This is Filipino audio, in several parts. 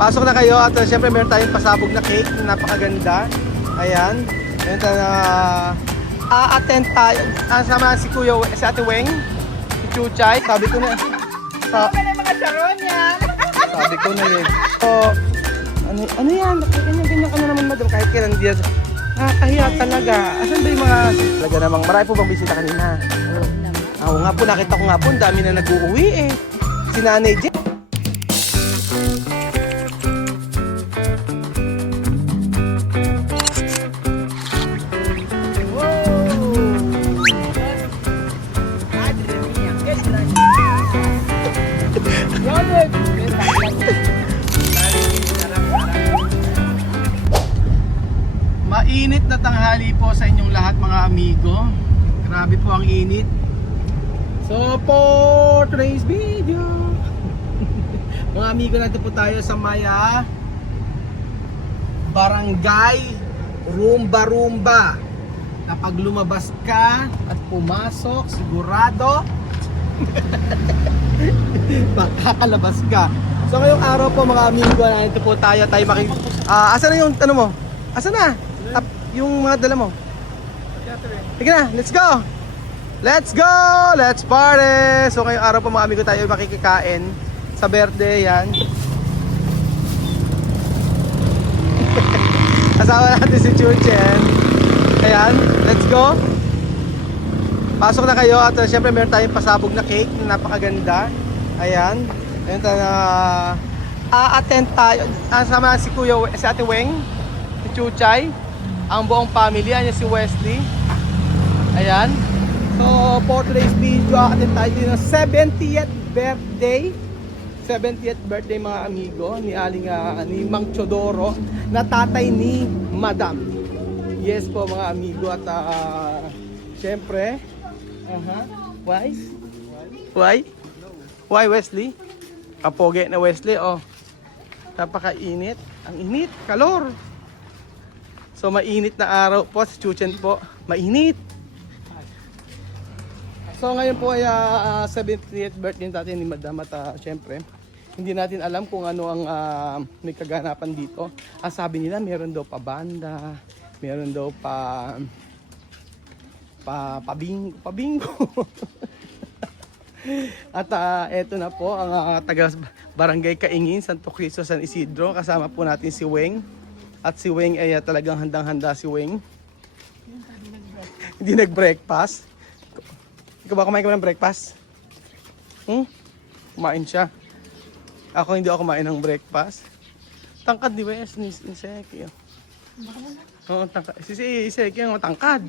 Pasok na kayo at syempre meron tayong pasabog na cake na napakaganda. Ayan. Meron tayong a-attend tayo. Sama si Kuya, si Ate Weng, si Chuchay. Sabi ko na. Mga charon yan. Sabi ko na yun. So, ano yan? Ganyan ka na naman, madam. Kahit kailan diyan. Nakakahiya talaga. Asan ba yung mga... Talaga namang marami po bang bisita kanina? Oo nga po, nakita ko nga po. Ang dami na nag-uuwi eh. Si Nanay Jen. Mainit na tanghali po sa inyong lahat mga amigo. Grabe po ang init. So for today's video mga amigo, natin po tayo sa Maya Barangay Rumba. Kapag lumabas ka at pumasok, sigurado makakalabas ka. So ngayong araw po mga amigo, nandito po tayo asan na yung ano mo? Asan na? Yung mga dala mo? Sige na, let's go! Let's go! Let's party! So ngayong araw po mga amigo, tayo makikikain sa birthday yan. Kasama natin si Chuchen. Ayan, let's go! Pasok na kayo at syempre meron tayong pasabog na cake na napakaganda. Ayan. Meron tayong a-attend tayo. Sama si Kuya, si Ate Weng, si Chuchay, ang buong family. Ayan si Wesley. Ayan. So for today's video, a-attend tayo din ng 70th birthday. 70th birthday mga amigo ni ni Mang Chodoro, na tatay ni Madam. Yes po mga amigo. At syempre Why Wesley? Kapoge na Wesley, oh. Napakainit. Ang init, kalor. So mainit na araw po, si Chuchen po, mainit. So ngayon po ay 70th birthday natin ni Madam. At syempre, hindi natin alam kung ano ang may kaganapan dito. Sabi nila meron daw pa banda, meron daw pabingo. At eto na po ang taga Barangay Kaingin, Santo Cristo, San Isidro. Kasama po natin si Weng. At si Weng ay talagang handang-handa si Weng. Hindi nag-breakfast. Ikaw ba kumain ka ng breakfast? Kumain siya. Ako hindi ako kumain ng breakfast. Tangkad di ba ni Seki? Oo, tangkad. Si Seki ang tangkad.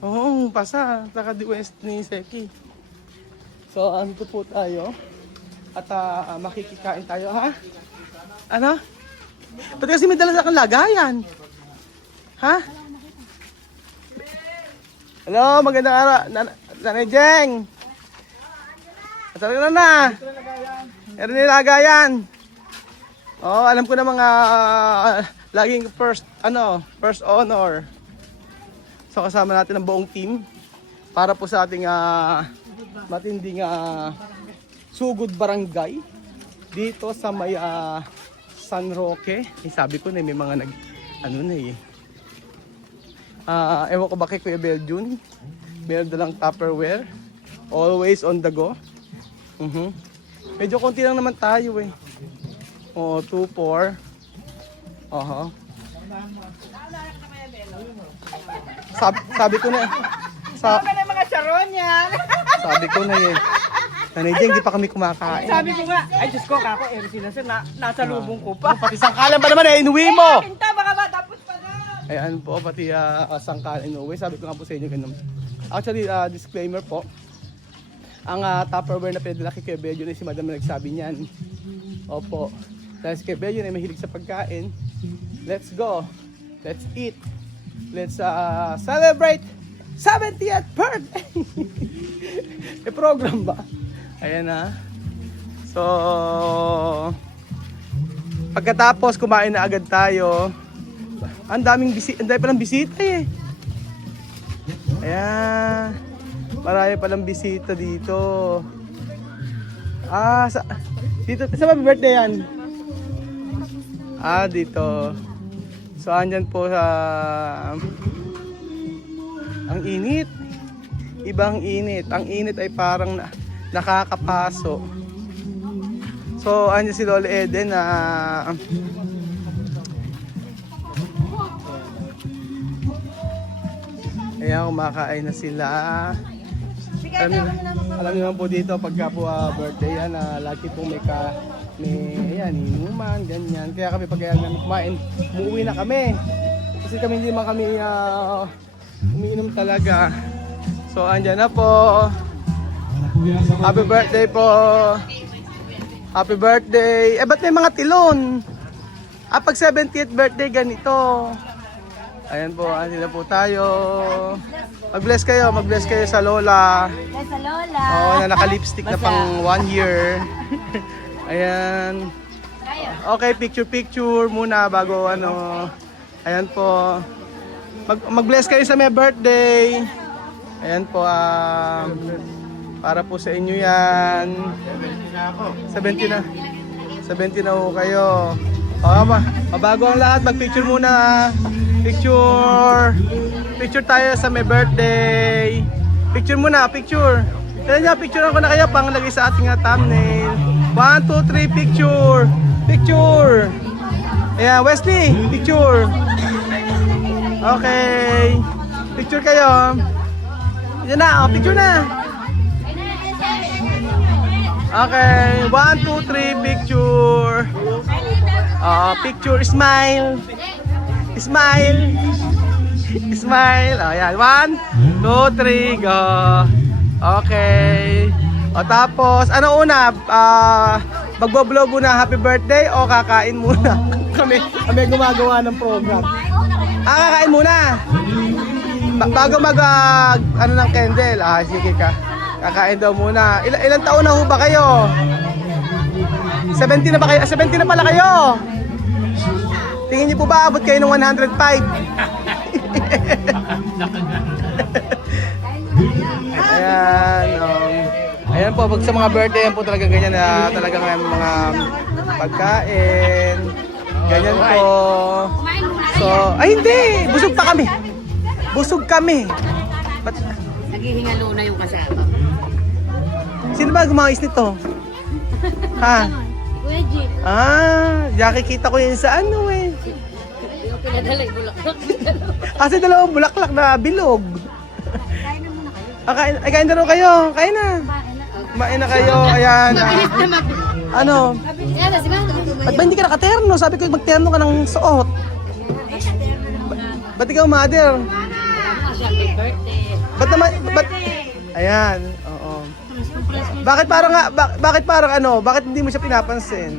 Oo, pasa. Tangkad di West ni Seki. So, andito po tayo. At makikikain tayo, ha? Ano? Pati kasi may dala sa kang lagayan. Ha? Hello, magandang araw. Nanay Jeng. Asal ka na? Meron yung lagayan. Oh, alam ko na mga laging first honor. So kasama natin ang buong team para po sa ating matinding sugod barangay dito sa may San Roque. Sabi ko na may mga ewan ko ba kay Kuya Beljun, meron dalang Tupperware, always on the go. Medyo konti lang naman tayo eh. 2-4. Sabi ko na. Mga charon yan. Sabi ko na yun. Nanay Jeng, di pa kami kumakain. Sabi ko nga, ay Diyos ko, kako, sila nasa lubong ko pa. Pati sangkalan ba naman inuwi mo? Pinta, baka matapos pa na. Ayan po, pati sangkalan inuwi. Sabi ko nga po sa inyo ganun. Actually, disclaimer po. Ang Tupperware na pinadala kay Kuya Bello na si Madam na nagsabi niyan. Opo. Dahil si Kuya Bello na mahilig sa pagkain. Let's go. Let's eat. Let's celebrate 70th birthday. May program ba? Ayan na. So, pagkatapos kumain na agad tayo. Ang dami palang bisita eh. Ayan. Marami palang bisita dito. Dito, sa birthday yan? Dito. So, andyan po sa... ang init. Ibang init. Ang init ay parang nakakapaso. So, andyan si Lola Eden na... ayan, kumakain na sila. Alam niyo naman po dito, pagka po birthday yan, lagi po may ayan, inuman, ganyan. Kaya kami pag namin kumain, umuwi na kami. Kasi kami hindi man kami umiinom talaga. So, andyan na po. Happy birthday po. Happy birthday. Ba't may mga tilon? Pag 70th birthday, ganito. Ayan po, andyan na po tayo. Mag-bless kayo sa Lola. Bless sa Lola. Oo, na naka-lipstick na pang 1 year. Ayan. Okay, picture muna bago ano. Ayan po. Mag-bless kayo sa may birthday. Ayan po, para po sa inyo yan. 70 na. 70 na po kayo. Mabago ang lahat, mag-picture muna. Picture tayo sa may birthday. Picture muna, picture. Kaya niya, picturean ko na kayo pang lagay sa ating thumbnail. 1, 2, 3, picture. Ayan, Wesley, picture. Okay. Picture kayo. Yan na, picture na. Okay, 1, 2, 3, picture. Picture, smile. Smile. Ayan, 1, 2, 3, go. Okay. Tapos, ano una? Magbo-vlog muna happy birthday o kakain muna? kami gumagawa ng program. Kakain muna. Bago ano ng candle. Sige ka. Kakain daw muna. Ilang taon na ho ba kayo? 70 na ba kayo? 70 na pala kayo. Tingin niyo po ba abot kayo ng 105? Ayan po, pag sa mga birthday yan po talaga ganyan na talagang mga pagkain. Ganyan po. So, ay hindi! Busog pa kami. Busog kami. Naghihingalo na yung kasama. Sino ba gumawis nito? Ha? Kuya G. Nakikita ko yun sa ano eh. Yung pinadalay bulaklak. Kasi dalawang bulaklak na bilog. Kain na muna kayo. Kain na rin kayo. Kain na. Kumain na kayo. Ayan. Mabilis na Ano? Yan na, si Ma'am. Ba't ba hindi ka nakaterno? Sabi ko magterno ka ng suot. Ba't ikaw mother? Happy birthday. Ba't naman? Ayan. Oo. Bakit parang ano? Bakit hindi mo siya pinapansin?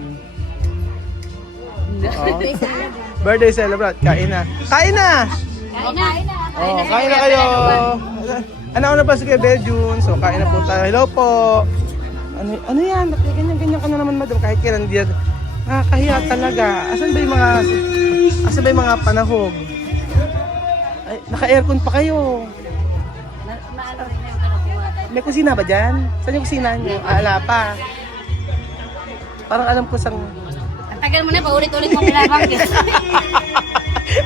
Oo. Birthday celebrate. Kain na. Kain na! Kain na. Kain na kayo. Ano na pa si Kuya Beljun? So kain na po tayo. Hello po. Ano yan? Ganyan ka na naman madam. Kahit kailan diyan. Nakakahiya talaga. Asan ba yung mga panahog? Ay, naka-aircon pa kayo. May kusina ba dyan? Saan yung kusina nyo? Ala pa. Parang alam ko sang... Ang tagal mo na, paulit-ulit mo pinabanggit.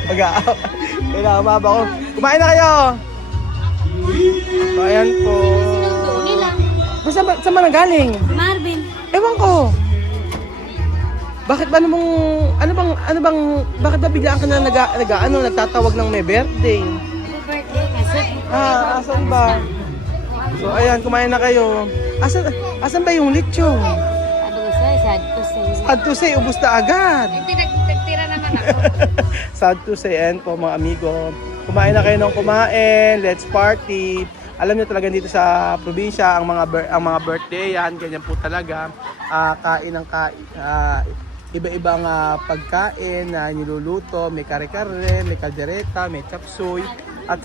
Kailangan maba ko. Kumain na kayo! So, ayan po. Tuloy lang. Saan ba nanggaling? Marvin. Ewan ko. Bakit ba bakit ba biglaan ka na nagtatawag ng may birthday? Happy birthday kasi. Asan ba? So ayan, kumain na kayo. Asan ba yung lechon? Sabi ko sa'yo, sad to say. Sad to say, ubus na agad. Nagtira naman ako. Sad to say, and po mga amigo. Kumain na kayo ng kumain, let's party. Alam niyo talaga dito sa probinsya, ang mga birthday yan, ganyan po talaga. Kain ng kain. Iba-ibang pagkain na niluluto, may kare-kare, may kaldereta, may chapsuy. At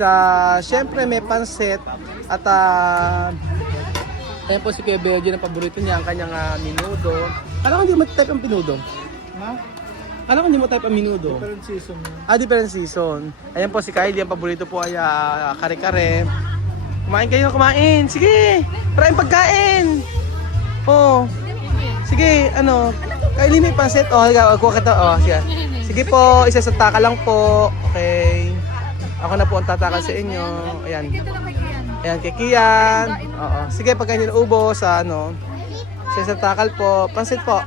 syempre may pansit. At ayan po si Kuya Belgian, ang paborito niya, ang kanyang minudo. Alam ko hindi mo type ang minudo? Ha? Alam ko hindi mo type ang minudo? Different season. Different season. Ayan po si Kylie, ang paborito po ay kare-kare. Kumain kayo, kumain. Sige, try ang pagkain. Sige, Kylie may pansit. Kuha ka to. Sige. Sige po, isa sa taka lang po. Okay. Ako na po ang tatakal sa inyo. Ayan. Ayan, kay Kian. Oo. Sige, pag ganyan ubos, ano, isa sa takal po. Pansit po.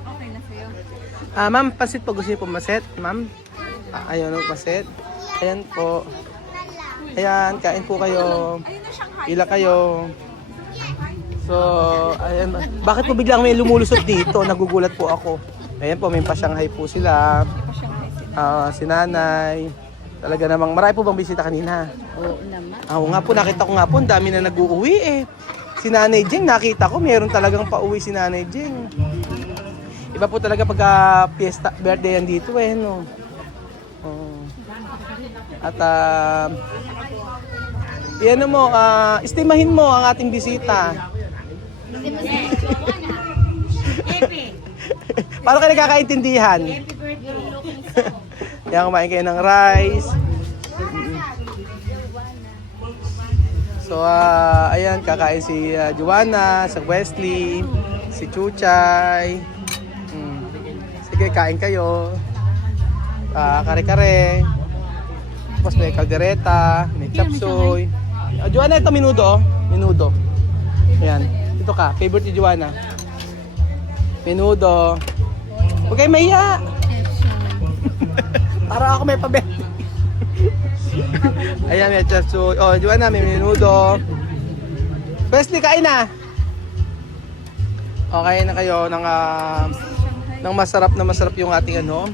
Ma'am, pansit po. Gusto niyo po maset? Ma'am? Ayun, maset. Ayan po. Ayan, kain po kayo. Ila kayo. So, ayan. Bakit po biglang may lumulusot dito? Nagugulat po ako. Ayan po, may pa-Shanghai po sila. Si nanay. Talaga namang, marami po bang bisita kanina? Oo naman. Oo nga po, nakita ko nga po, ang dami na nag-uuwi eh. Si Nanay Jeng, nakita ko, meron talagang pauwi si Nanay Jeng. Iba po talaga pag fiesta, birthday yan dito eh, no? Oh. At, iyan mo, estimahin mo ang ating bisita. Paano kayo nagkakaintindihan? Yan, kumain kayo ng rice. So, ayan, kakain si Joanna, si Wesley, si Chuchay. Sige, kain kayo. Kare-kare. Tapos may kaldereta, may chapsuy. Joanna, ito minudo, oh. Minudo. Ayan, ito ka, favorite ni Joanna. Minudo. Huwag kayo mahiya. Para ako may pabet. Ayan, may chapsuy. Oh, Joanna, may minudo. Wesley, kain na. Okay na kayo ng masarap yung ating ano.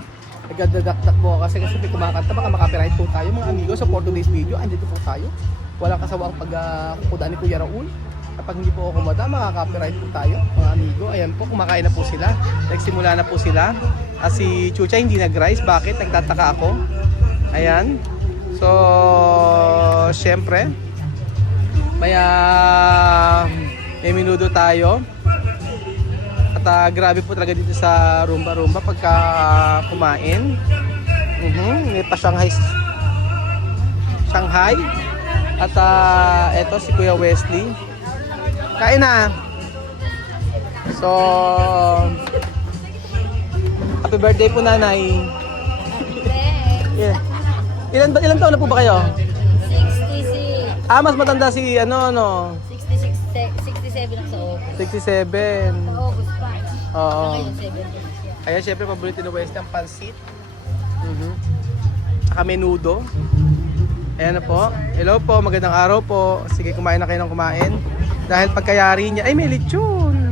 Nagdadakdak po kasi may kumakanta. Baka makapiright po tayo mga amigo sa for today's video. Andito po tayo. Walang kasawaang pagkukudaan ni Kuya Raul. Kapag hindi po ako kumada, makaka-copyright po tayo mga amigo. Ayan po, kumakain na po sila. Nagsimula na po sila. Si Chucha hindi nag-rice. Bakit? Nagtataka ako. Ayan. So, syempre, may minudo tayo. At grabe po talaga dito sa rumba-rumba pagka kumain. May pa Shanghai. At eto si Kuya Wesley. Kain na. So, happy birthday po nanay. Yeah. Ilan taon na po ba kayo? 66. Mas matanda si ano. 67 ako sa August. 67. Sa August pa. Oo. Ngayon, 70. Kaya syempre paborito ni Wesley ang pansit. Saka menudo. Ayan na po. Hello po, magandang araw po. Sige, kumain na kayo ng kumain. Dahil pagkayari niya, ay may lechon.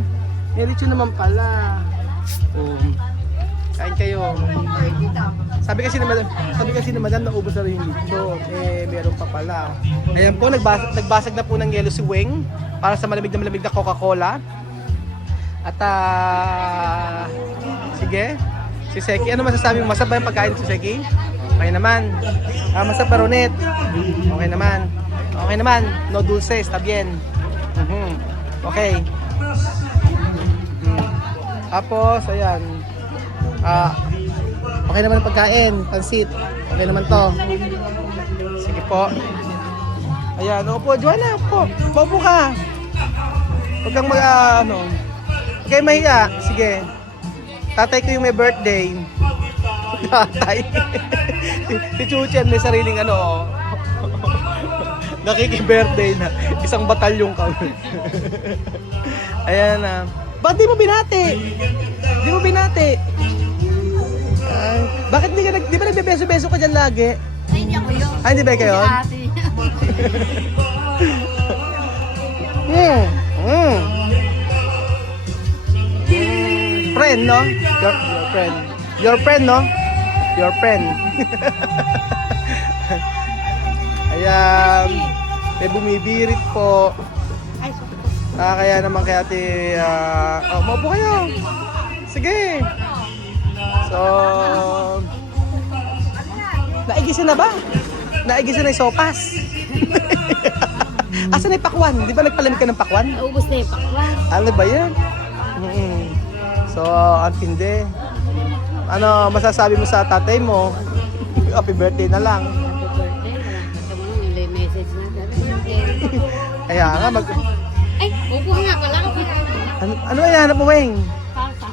May lechon naman pala. Kain kayo. Sabi kasi ni Madam naubos na rin yung lechon. Meron pa pala. Ayan po, nagbasag na po ng yelo si Weng para sa malamig na Coca-Cola. At sige, si Seki, ano masasabi mo? Masarap ba yung pagkain si Seki? Okay naman. Masarap ba Ronet? Okay naman. Okay naman. No dulce, está bien. Okay. Tapos, ayan. Okay naman ang pagkain. Pansit. Okay naman to. Sige po. Ayan. Opo, Joanna. Opo. Opo ka. Huwag kang Huwag kayong mahiya. Sige. Tatay ko yung may birthday. Tatay. Si Chuchen may sariling nakiki-birthday na. Isang batalyong kami. Ayan na. Bakit di mo binati? Di mo binati? Bakit di ba nagbebeso-beso ka dyan lagi? Ay, hindi ako yun. Ay, hindi ba kayo? Friend, no? Your friend. Your friend, no? Your friend. Ayan. May bumibirit po. Kaya naman kaya maupo kayo. Sige. So, naigisa na ba? Naigisa na yung sopas. Asan na yung pakwan? Di ba nagpalamig ka ng pakwan? Naubos na yung pakwan. Ano ba yan? So, ang tindi. Ano masasabi mo sa tatay mo? Happy birthday na lang. Happy birthday. Walang may message na. Happy birthday. Kaya nga Ay, upo nga pala. ano yan? Ano po, Weng? Pasa.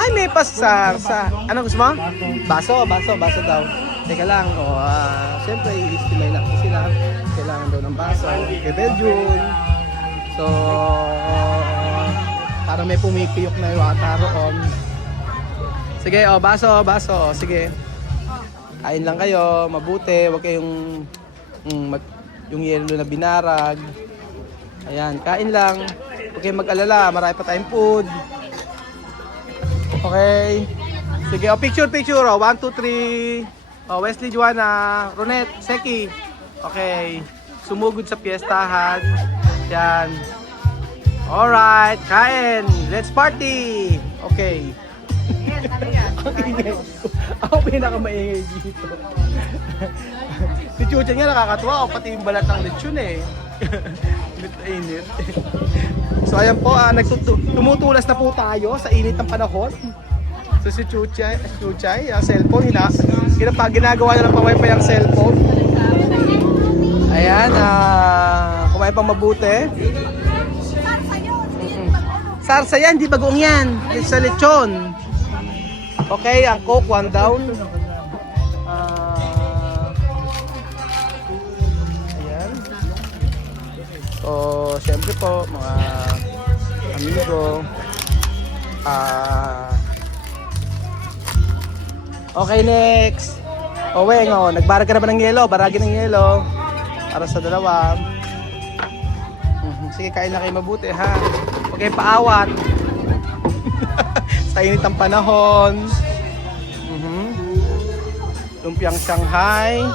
Ay, may pasarsa. Ano gusto mo? Baso daw. Teka lang, siyempre, i-estimate lang sila. Kailangan daw ng baso. Kay Beljun. So, para may pumipiyok na yung ataroon. Sige, baso. Sige. Kain lang kayo, mabuti. Huwag kayong yung yelo na binarag. Ayan, kain lang. Huwag kayong mag-alala, marami pa tayong food. Okay. Sige, picture. 1, 2, 3. Wesley, Joanna, Ronette, Seki. Okay. Sumugod sa piyestahan. Yan. Alright, kain. Let's party. Okay. Ang ingay ko. Ako pinakamaingay dito. Si Chucha nga nakakatuwa. Pati yung balat ng lechon eh. Init. So ayan po, tumutulas na po tayo sa init ng panahon. So si Chuchay, cellphone, ginagawa na ng pamay-pay ang cellphone. Ayan, kumain pang mabuti. Sarsa yan, di bagoong yan. It's sa lechon. Okay, ang Coke, 1 down. Ayan. So, syempre po, mga amigo. Okay, next. Weng, nagbarag ka na ba ng yelo? Baragin ng yelo. Para sa dalawa. Sige, kain na kayo mabuti, ha? Huwag kayong paawat. Sa init ng panahon. Lumpiang Shanghai.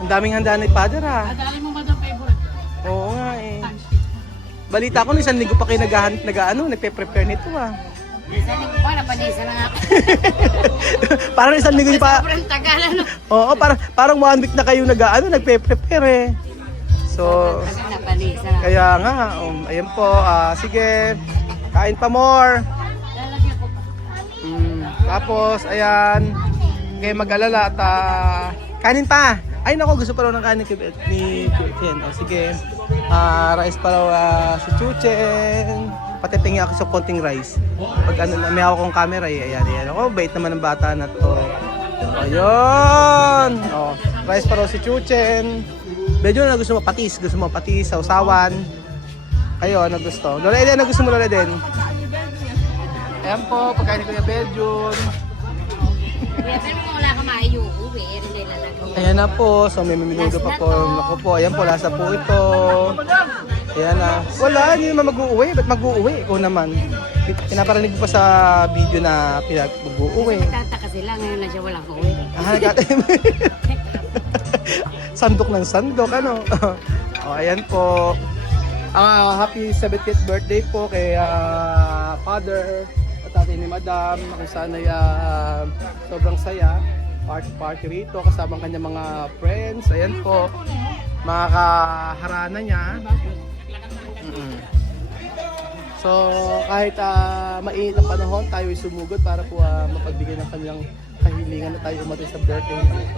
Ang daming handa ni Father, ha? Adali mo madam favorite. Oo nga eh. Balita ko, isang linggo pa kayo nagpe-prepare nito, ha? Minsan ko pa, napanisa na nga ako. Parang isang linggo pa. Sobrang tagal, ano? Oo, parang 1 week na kayo nagpe-prepare eh. So, Kasi napanisa. kaya nga, ayan po, sige, kain pa more. Lalagyan ko pa. Tapos, ayan, kayo mag-alala at kanin pa. Ay nako, gusto pa raw ng kanin ni Chuchen. Sige, rice pa raw si Chuchen. Patitingi ako sa konting rice. Pag may ako kong camera ayan. Ako, bait naman ng bata na to. Ayun. Rice pa raw si Chuchen. Medyo na gusto mo patis, sausawan. Kayo, ano gusto? Lola Eden, ano gusto mo, Lola Eden? Ayan po, pagkain ko yung Belgium. Kaya pero kung wala ka maayuwi, rin na ilalagaw. Ayan na po, so may minudo pa po. Naku po, ayan po, lasa po ito. Ayan na. Wala, hindi naman mag-uuwi. Ba't mag-uuwi? Ikaw naman. Pinaparinig ko pa sa video na mag-uuwi. Tataka sila, ngayon na siya walang uwi. Sandok ng sandok, ano? Ayan po. Happy 70th birthday po kay Father at tatay ni Madam. Kung saan ay sobrang saya. Party rito kasama kanyang mga friends. Ayan po. Mga kaharana niya. So kahit mainit ang panahon, tayo ay sumugod para po mapagbigay ng kanilang kahilingan na tayo umatay sa birthday dito.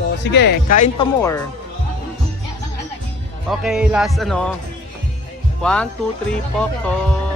So sige, kain pa more. Okay, last 1, 2, 3 pokok.